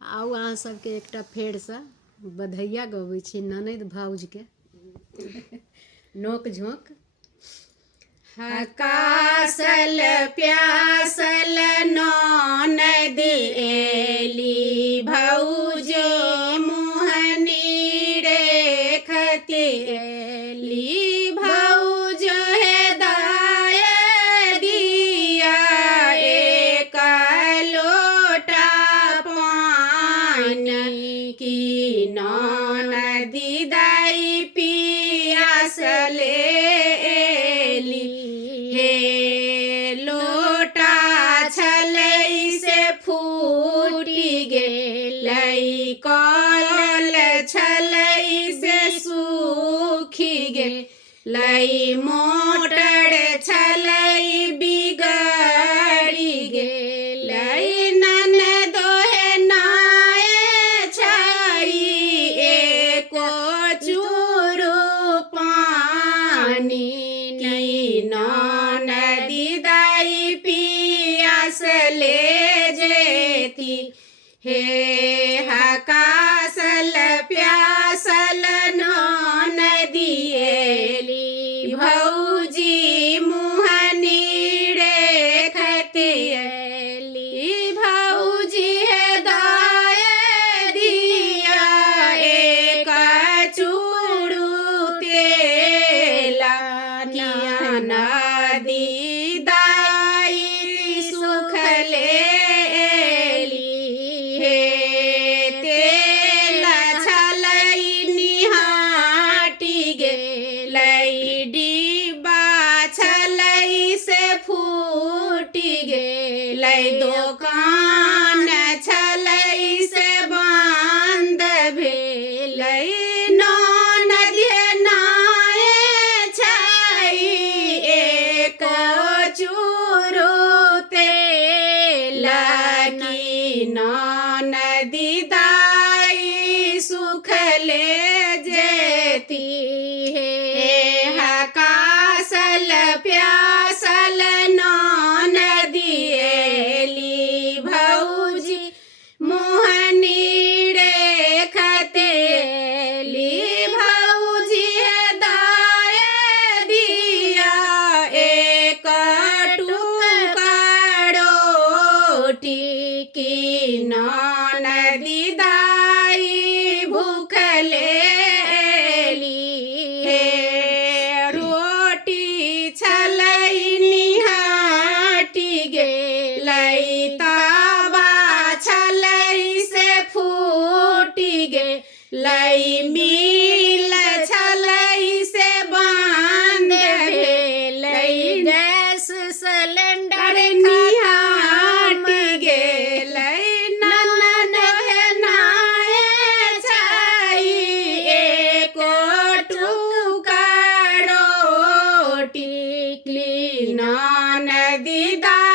आउ अहाँ सबके एकटा फेरसँ बधैया गबै छी ननद भाउजके नोक झोंक। हकासल प्यासल ननदी एली भौज मोहनी रेखती एली भौज हे दाय दिया एक लोटा पानी की ननदी दाई पियास ले एली हे लोटा छलै से फूटि गेलै कल छलै से सूखि गेलै मोटर छलै बिगड़ि गेलै ननदो हे नाय छै एको चूरू पानी की ननदी दाई पियास ले जेती हे हकासल प्यासल ननदी एली भौजी मुहनी रेखती एली भौजी हे दाय दिया एक चूरू तेला किया नदी दाई सुख ले एली हे तेल छलै निहाटि गेलै डिब्बा छलै से फूटि गेलै दोकान छलै से बन्द भेलै ननद हे नाय छै एक चूरू तेल की ननदी दाई सुख ले जेती हे हकासल प्यासल ननदी एली भौजी मोहनी रेखती एली भौजी हे दाय दिया एक टुकड़ोटी की ननदी दाई भूख ले एली हे रोटी छलै निहाटि गेलै तावा छलै से फूटि गेलै मिल छलै से बन्द भेलै गैस सिलेंडर निहाटि गेलै ननद हे नाय छै एको टुकड़ोटी की ननदी दाई